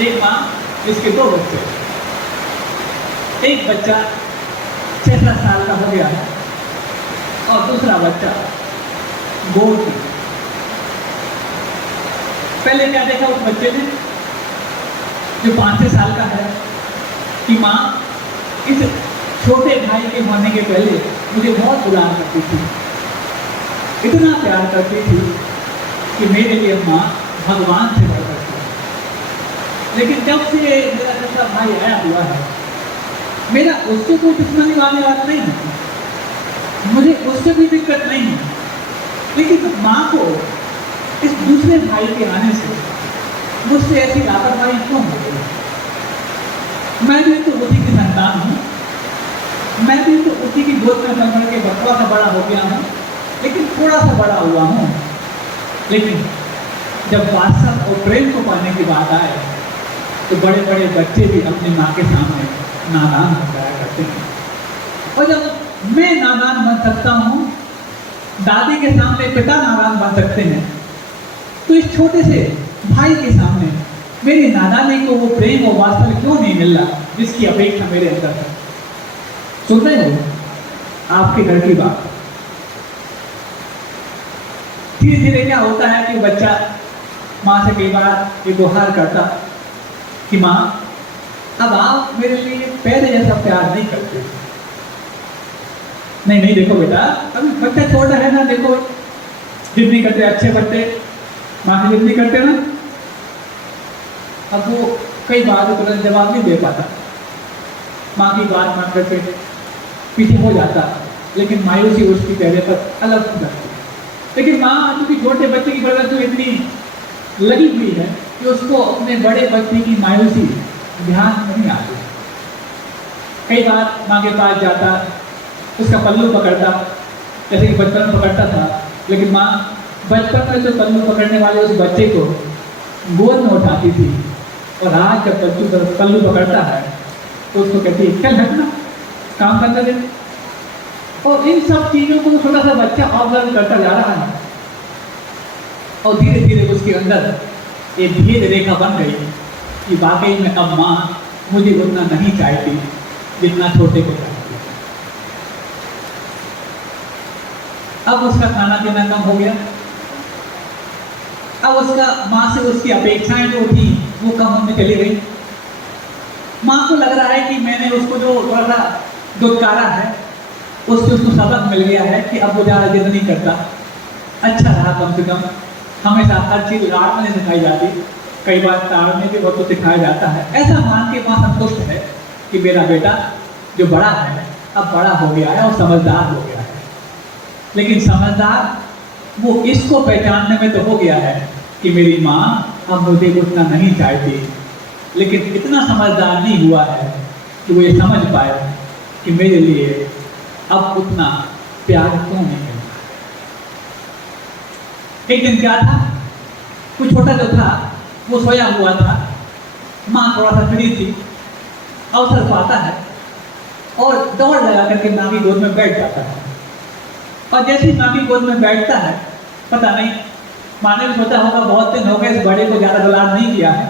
एक माँ जिसके दो बच्चे, एक बच्चा 6-7 साल का हो गया है और दूसरा बच्चा गोद की। पहले क्या देखा उस बच्चे ने जो 5-6 साल का है कि माँ इस छोटे भाई के होने के पहले मुझे बहुत दुलार करती थी, इतना प्यार करती थी कि मेरे लिए माँ भगवान से बढ़कर थी। लेकिन जब से मेरा छोटा भाई आया हुआ है, मेरा उससे कोई दुश्मनी वाली बात नहीं है, मुझे उससे भी दिक्कत नहीं है, लेकिन माँ को इस दूसरे भाई के आने से मुझसे ऐसी लापरवाही क्यों हो गई? मैं भी तो उसी की संतान हूँ, मैं भी तो उसी की गोद में पल के थोड़ा सा बड़ा हो गया हूँ, लेकिन थोड़ा सा बड़ा हुआ हूँ। लेकिन जब वात्सल्य और प्रेम को पाने की बात आए तो बड़े बड़े बच्चे भी अपनी माँ के सामने नादान हो जाया करते हैं। और जब मैं नादान बन सकता हूँ, दादी के सामने पिता नादान बन सकते हैं, तो इस छोटे से भाई के सामने मेरी नादानी को वो प्रेम और वात्सल्य क्यों नहीं मिल रहा जिसकी अपेक्षा मेरे अंदर है? सुन रहे हो आपके घर की बात? धीरे धीरे क्या होता है कि बच्चा माँ से कई बार ये गुहार करता कि माँ अब आप मेरे लिए पहले जैसा प्यार नहीं करते। नहीं देखो बेटा, अभी बच्चा छोटा है ना, देखो जिद नहीं करते, अच्छे बच्चे माँ की जिद नहीं करते ना। अब वो कई बार तुरंत जवाब नहीं दे पाता, माँ की बात मान करके पीछे हो जाता, लेकिन मायूसी उसकी चेहरे पर अलग हो जाती। लेकिन माँ क्योंकि छोटे बच्चे की परवरिश में इतनी लगी हुई है कि उसको अपने बड़े बच्चे की मायूसी ध्यान नहीं आती। कई बार माँ के पास जाता, उसका पल्लू पकड़ता, जैसे कि बचपन में पकड़ता था, लेकिन माँ बचपन में जो पल्लू पकड़ने वाले उस बच्चे को गोद में उठाती थी, और आज जब पल्लू पकड़ता है तो उसको कहती है चल हटना, काम करने दे। और इन सब चीज़ों को छोटा सा बच्चा ऑब्जर्व करता जा रहा है, और धीरे धीरे उसके अंदर ये भेद रेखा बन गई कि वाकई में अब माँ मुझे उतना नहीं चाहती जितना छोटे को चाहती। अब उसका खाना पीना कम हो गया, अब उसका माँ से उसकी अपेक्षाएं जो थी वो कम होने चली गई। माँ को लग रहा है कि मैंने उसको जो थोड़ा सा दुत्कारा है उससे उसको सबक मिल गया है कि अब वो ज़्यादा जिद नहीं करता, अच्छा रहा कम से कम। हमेशा हर चीज़ लाड़ में नहीं सिखाई जाती, कई बार ताड़ में भी बहुत कुछ सिखाया जाता है। ऐसा मान के माँ संतुष्ट है कि मेरा बेटा जो बड़ा है अब बड़ा हो गया है और समझदार हो गया है। लेकिन समझदार वो इसको पहचानने में तो हो गया है कि मेरी माँ अब मुझे उतना नहीं चाहती, लेकिन इतना समझदार नहीं हुआ है कि वो ये समझ पाए कि मेरे लिए अब उतना प्यार क्यों नहीं है। एक दिन क्या था, कुछ छोटा जो था वो सोया हुआ था, माँ थोड़ा सा फ्री थी, अवसर पाता है और दौड़ लगा करके माँ की गोद में बैठ जाता है। और जैसे ही माँ की गोद में बैठता है, पता नहीं माँ ने भी सोचा होगा बहुत दिन हो गए इस बड़े को ज़्यादा दुलार नहीं किया है,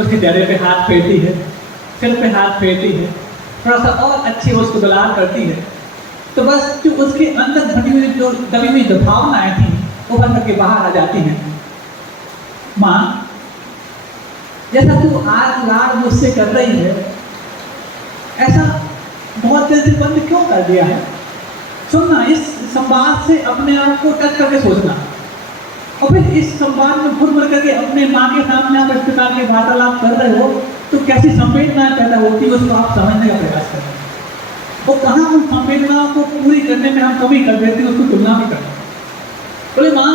उसके चेहरे पे हाथ फेरती है, सिर पे हाथ फेरती है, थोड़ा सा और अच्छी उसको दुलार करती है। तो बस जो उसके अंदर भरी हुई जो दबी हुई जो भावनाएं थी वो बन करके बाहर आ जाती हैं। माँ जैसा तू आज लाड़ मुझसे कर रही है, ऐसा बहुत दिल से बंद क्यों कर दिया है? सुनना, इस संवाद से अपने आप को टच करके सोचना, और फिर इस संवाद में घुर भर करके अपने माँ के सामने आप इस प्रकार के वार्तालाप कर रहे हो तो कैसी संवेदनाएं पैदा होती है उसको आप समझने का प्रयास करें। वो कहाँ हम संवेदनाओं को पूरी करने में हम कमी कर देते हैं, उसको तुलना भी करते हैं। बोले माँ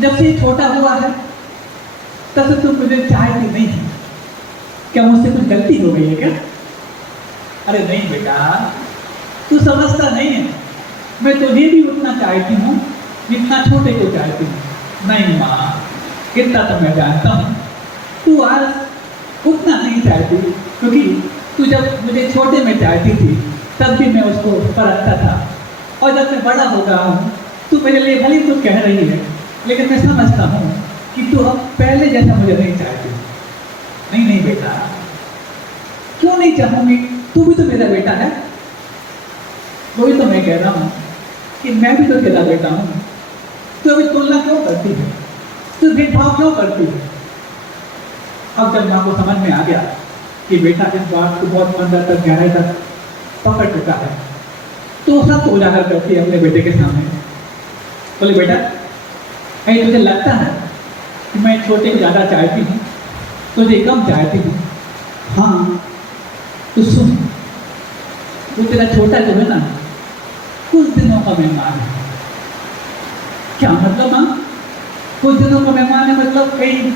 जब से छोटा हुआ है तब से तुम मुझे चाहती नहीं है, क्या मुझसे कुछ गलती हो गई है क्या? अरे नहीं बेटा, तू समझता नहीं है, मैं तुझे भी उतना चाहती हूँ जितना छोटे को चाहती हूँ। नहीं माँ, इतना तो मैं जानता हूँ, तू आज उतना नहीं चाहती, क्योंकि तू जब मुझे छोटे में चाहती थी तब भी मैं उसको परखता था, और जब मैं बड़ा हो गया हूँ तू मेरे लिए भली तो कह रही है, लेकिन मैं समझता हूँ कि तू अब पहले जैसा मुझे नहीं चाहती। नहीं नहीं बेटा, क्यों नहीं चाहूंगी, तू भी तो मेरा बेटा है। वही तो मैं कह रहा हूं कि मैं भी तो तेरा बेटा हूं। तू अभी तुलना क्यों करती है, तू भेदभाव क्यों करती है। अब जब मां को समझ में आ गया कि बेटा इस बात को बहुत अंदर तक गहराई तक पकड़ चुका है, तो सब उजागर करती है अपने बेटे के सामने। बोले बेटा, कहीं तुझे लगता है कि मैं छोटे को ज्यादा चाहती हूँ, तुझे कम चाहती हूँ? हाँ तो सुन, वो तेरा छोटा जो है ना, कुछ दिनों का मेहमान है। क्या मतलब मां? कुछ दिनों का मेहमान है मतलब कहीं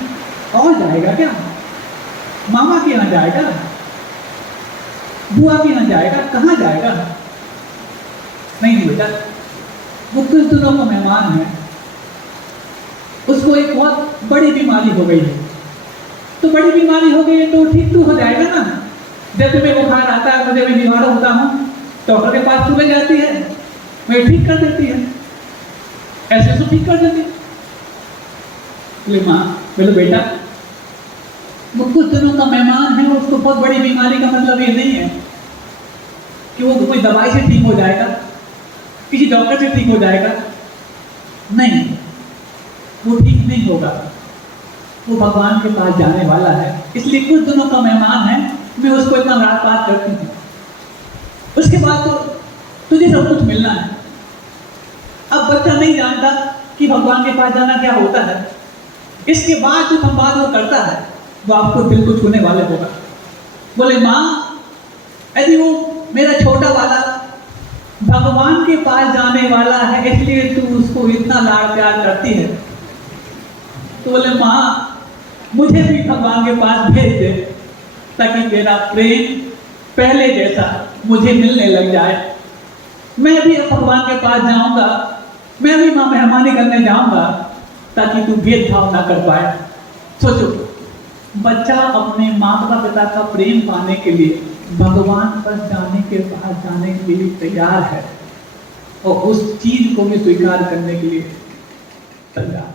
और जाएगा क्या? मामा के यहाँ जाएगा, बुआ के यहाँ जाएगा, कहाँ जाएगा? नहीं नहीं बेटा, वो कुछ दिनों का मेहमान है, उसको एक बहुत बड़ी बीमारी हो गई है। तो बड़ी बीमारी हो गई है तो ठीक तो हो जाएगा ना। जब तुम्हें बुखार आता है, मुझे मैं बीमार होता हूँ, डॉक्टर के पास सुबह जाती है, मैं ठीक कर देती है, ऐसे तो ठीक कर देती। बोले माँ, बोले बेटा, वो कुछ दिनों का मेहमान है, उसको बहुत बड़ी बीमारी का मतलब ये नहीं है कि वो कोई दवाई से ठीक हो जाएगा, किसी डॉक्टर से ठीक हो जाएगा। नहीं, वो ठीक नहीं होगा, वो भगवान के पास जाने वाला है। इसलिए कुछ दिनों का मेहमान है, मैं उसको इतना रात पात करती हूँ, उसके बाद तो तुझे सब कुछ मिलना है। अब बच्चा नहीं जानता कि भगवान के पास जाना क्या होता है, इसके बाद जो संवाद वो करता है वो आपको दिल को छूने वाले होगा। बोले माँ, यदि वो मेरा छोटा वाला भगवान के पास जाने वाला है, इसलिए तू उसको इतना लाड प्यार करती है, तो बोले माँ, मुझे भी भगवान के पास भेज दे, ताकि मेरा प्रेम पहले जैसा मुझे मिलने लग जाए। मैं भी अब भगवान के पास जाऊंगा, मैं भी माँ मेहमानी करने जाऊंगा, ताकि तू भेदभाव ना कर पाए। सोचो, बच्चा अपने माता पिता का प्रेम पाने के लिए भगवान पर जाने के पास जाने के लिए तैयार है, और उस चीज को भी स्वीकार करने के लिए तैयार।